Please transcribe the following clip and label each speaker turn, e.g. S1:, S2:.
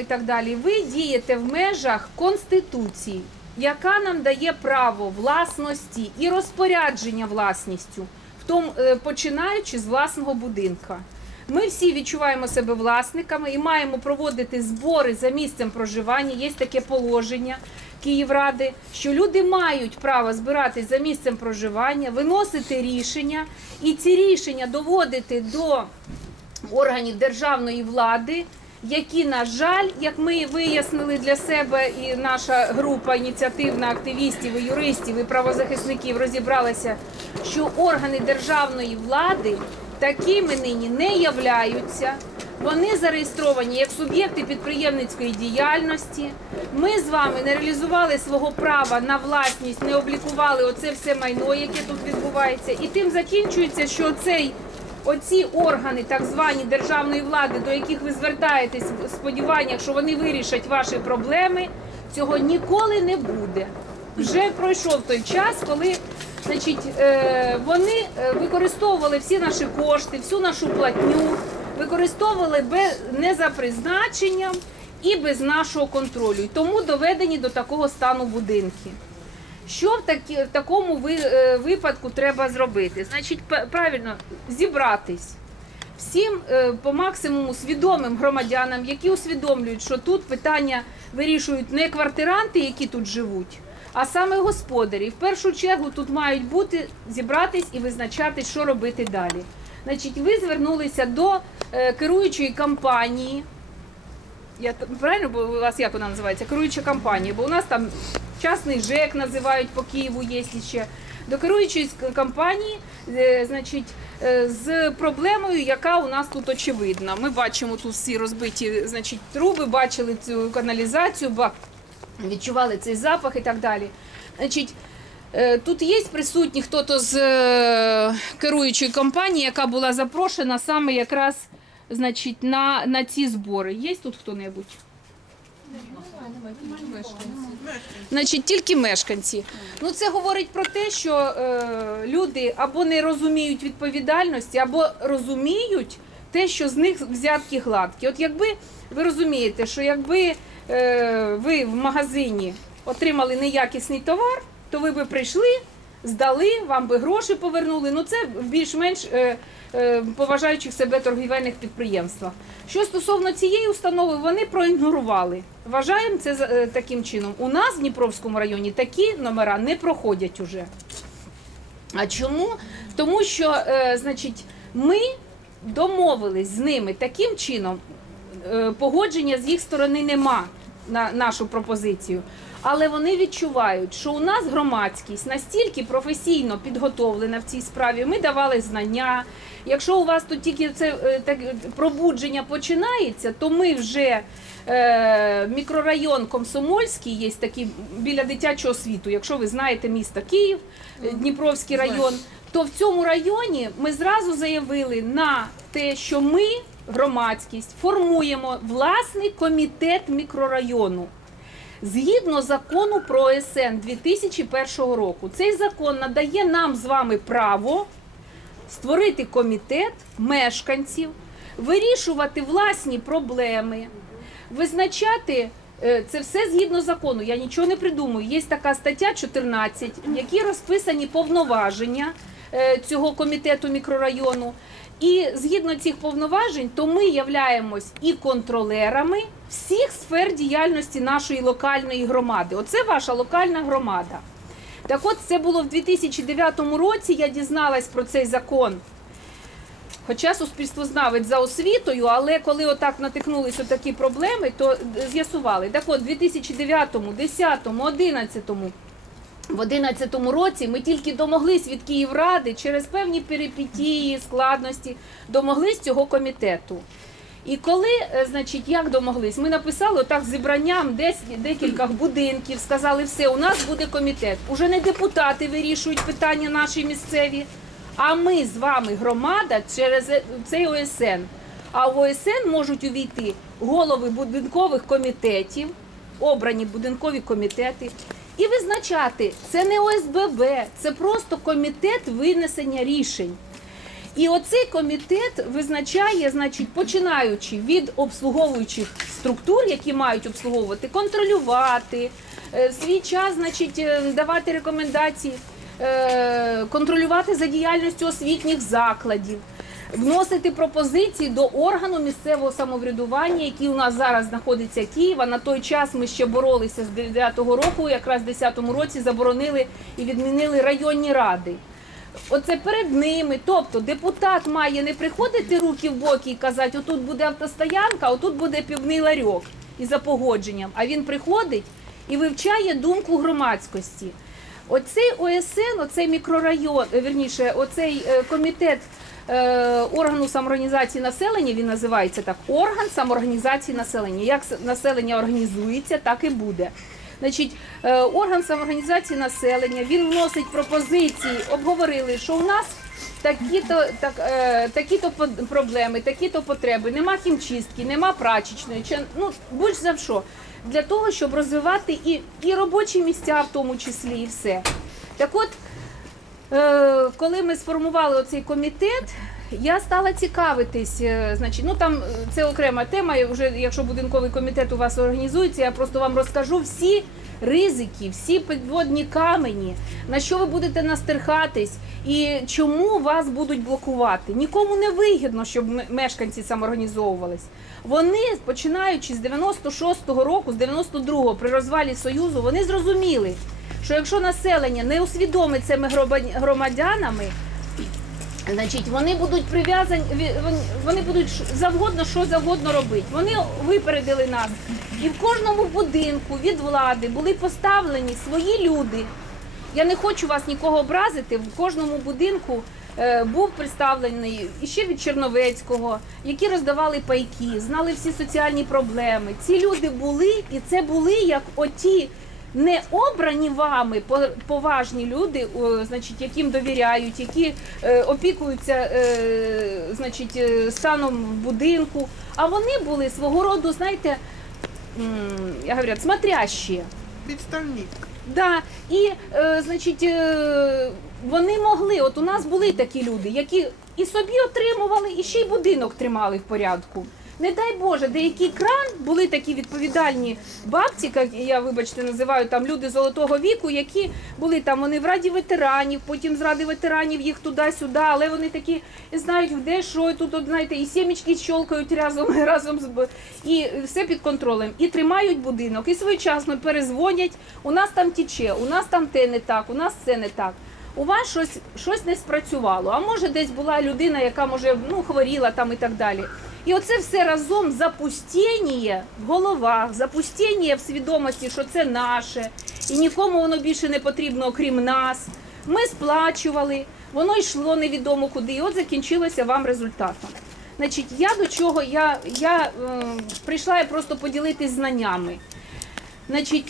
S1: і так далі. Ви дієте в межах Конституції, яка нам дає право власності і розпорядження власністю, в тому, е, починаючи з власного будинка. Ми всі відчуваємо себе власниками і маємо проводити збори за місцем проживання. Є таке положення Київради, що люди мають право збиратись за місцем проживання, виносити рішення, і ці рішення доводити до органів державної влади, які, на жаль, як ми вияснили для себе, і наша група ініціативна активістів, і юристів і правозахисників розібралася, що органи державної влади такими нині не являються. Вони зареєстровані як суб'єкти підприємницької діяльності. Ми з вами не реалізували свого права на власність, не облікували оце все майно, яке тут відбувається. І тим закінчується, що цей оці органи, так звані державної влади, до яких ви звертаєтесь в сподіваннях, що вони вирішать ваші проблеми, цього ніколи не буде. Вже пройшов той час, коли значить, е, вони е, використовували всі наші кошти, всю нашу платню, використовували не за призначенням і без нашого контролю. І тому доведені до такого стану будинки. Що в, такі, в такому ви, е, випадку треба зробити? Значить, правильно зібратись всім е, по максимуму свідомим громадянам, які усвідомлюють, що тут питання вирішують не квартиранти, які тут живуть, а саме господарі. В першу чергу тут мають бути зібратись і визначати, що робити далі. Значить, ви звернулися до е, керуючої компанії. Я правильно бо у вас як вона називається? Керуюча компанія, бо у нас там частний ЖЕК називають по Києву, є ще. До керуючої компанії, е, значить, е, з проблемою, яка у нас тут очевидна. Ми бачимо тут всі розбиті значить, труби, бачили цю каналізацію, відчували цей запах і так далі. Значить, е, тут є присутні хтось з керуючої компанії, яка була запрошена саме якраз значить, на, на ці збори. Є тут хто-небудь? Значить, тільки мешканці. Ну це говорить про те, що е, люди або не розуміють відповідальності, або розуміють те, що з них взятки гладкі. От якби ви розумієте, що якби е, ви в магазині отримали неякісний товар, то ви би прийшли, здали, вам би гроші повернули. Ну це в більш-менш е, е, поважаючих себе торгівельних підприємствах. Що стосовно цієї установи, вони проігнорували. Вважаємо це е, таким чином. У нас в Дніпровському районі такі номера не проходять уже. А чому? Тому що, значить, ми домовились з ними таким чином, погодження з їх сторони нема на нашу пропозицію. Але вони відчувають, що у нас громадськість настільки професійно підготовлена в цій справі. Ми давали знання. Якщо у вас тут тільки це е, так, пробудження починається, то ми вже е, мікрорайон Комсомольський є такий біля дитячого світу. Якщо ви знаєте місто Київ, е, Дніпровський район, то в цьому районі ми зразу заявили на те, що ми, громадськість, формуємо власний комітет мікрорайону. Згідно закону про ОСН 2001 року, цей закон надає нам з вами право створити комітет мешканців, вирішувати власні проблеми, визначати е, це все згідно закону. Я нічого не придумую. Є така стаття 14, в якій розписані повноваження е, цього комітету мікрорайону. І згідно цих повноважень, то ми являємось і контролерами всіх сфер діяльності нашої локальної громади. Оце ваша локальна громада. Так от це було в 2009 році. Я дізналась про цей закон. Хоча суспільствознавець за освітою, але коли отак натикнулися такі проблеми, то з'ясували. Так от, в 2009, 10, 11 в 2011 році ми тільки домоглись від Київради через певні перипетії, складності, домоглись цього комітету. І коли, е, значить, як домоглись, ми написали отак зібранням десь декілька будинків, сказали, все, у нас буде комітет. Уже не депутати вирішують питання наші місцеві, а ми з вами громада через е- цей ОСН. А в ОСН можуть увійти голови будинкових комітетів, обрані будинкові комітети, і визначати, це не ОСББ, це просто комітет винесення рішень. І оцей комітет визначає, значить, починаючи від обслуговуючих структур, які мають обслуговувати, контролювати, е, в свій час, значить, е, давати рекомендації, е, контролювати за діяльністю освітніх закладів. Вносити пропозиції до органу місцевого самоврядування, який у нас зараз знаходиться Києва. На той час ми ще боролися з 9-го року, якраз в 10-му році заборонили і відмінили районні ради. Оце перед ними. Тобто депутат має не приходити руки в боки і казати, отут буде автостоянка, отут буде півний ларьок і за погодженням. А він приходить і вивчає думку громадськості. Оцей ОСН, оцей мікрорайон, е, вірніше, оцей е, комітет е, органу самоорганізації населення, він називається так, орган самоорганізації населення. Як населення організується, так і буде. Значить, е, орган самоорганізації населення він вносить пропозиції, обговорили, що у нас такі-то так, е, такі-то по- проблеми, такі-то потреби, нема хімчистки, нема прачечної, чи ну будь-за що. Для того, щоб розвивати і, і робочі місця, в тому числі, і все. Так от, коли ми сформували оцей комітет, я стала цікавитись. е, Значить, ну там е, це окрема тема. Вже якщо будинковий комітет у вас організується, я просто вам розкажу всі ризики, всі підводні камені, на що ви будете настерхатись і чому вас будуть блокувати. Нікому не вигідно, щоб мешканці самоорганізовувались. Вони, починаючи з 96-го року, з 92-го при розвалі Союзу, вони зрозуміли, що якщо населення не усвідомить цими громадянами, значить вони будуть прив'язані, вони будуть завгодно, що завгодно робити. Вони випередили нас. І в кожному будинку від влади були поставлені свої люди. Я не хочу вас нікого образити. В кожному будинку е, був представлений і ще від Черновецького, які роздавали пайки, знали всі соціальні проблеми. Ці люди були, і це були як оті не обрані вами по- поважні люди, значить, яким довіряють, які е, опікуються е, значить, е, станом будинку. А вони були свого роду, знаєте, я говорю, смотрящі.
S2: Підставник.
S1: Да, і значить, вони могли. От у нас були такі люди, які і собі отримували, і ще й будинок тримали в порядку. Не дай Боже, деякий кран були такі відповідальні бабці, як я вибачте називаю там люди золотого віку, які були там вони в раді ветеранів, потім з ради ветеранів їх туди-сюди, але вони такі знають де що, тут от, знаєте, і сімечки щолкають разом разом з і все під контролем. І тримають будинок, і своєчасно перезвонять. У нас там тіче, у нас там те не так, у нас це не так. У вас щось, щось не спрацювало. А може, десь була людина, яка може ну хворіла там і так далі. І оце все разом запустіння в головах, запустіння в свідомості, що це наше, і нікому воно більше не потрібно, окрім нас. Ми сплачували, воно йшло невідомо куди, і от закінчилося вам результатом. Значить, я до чого я, я е, прийшла я просто поділитись знаннями. Значить,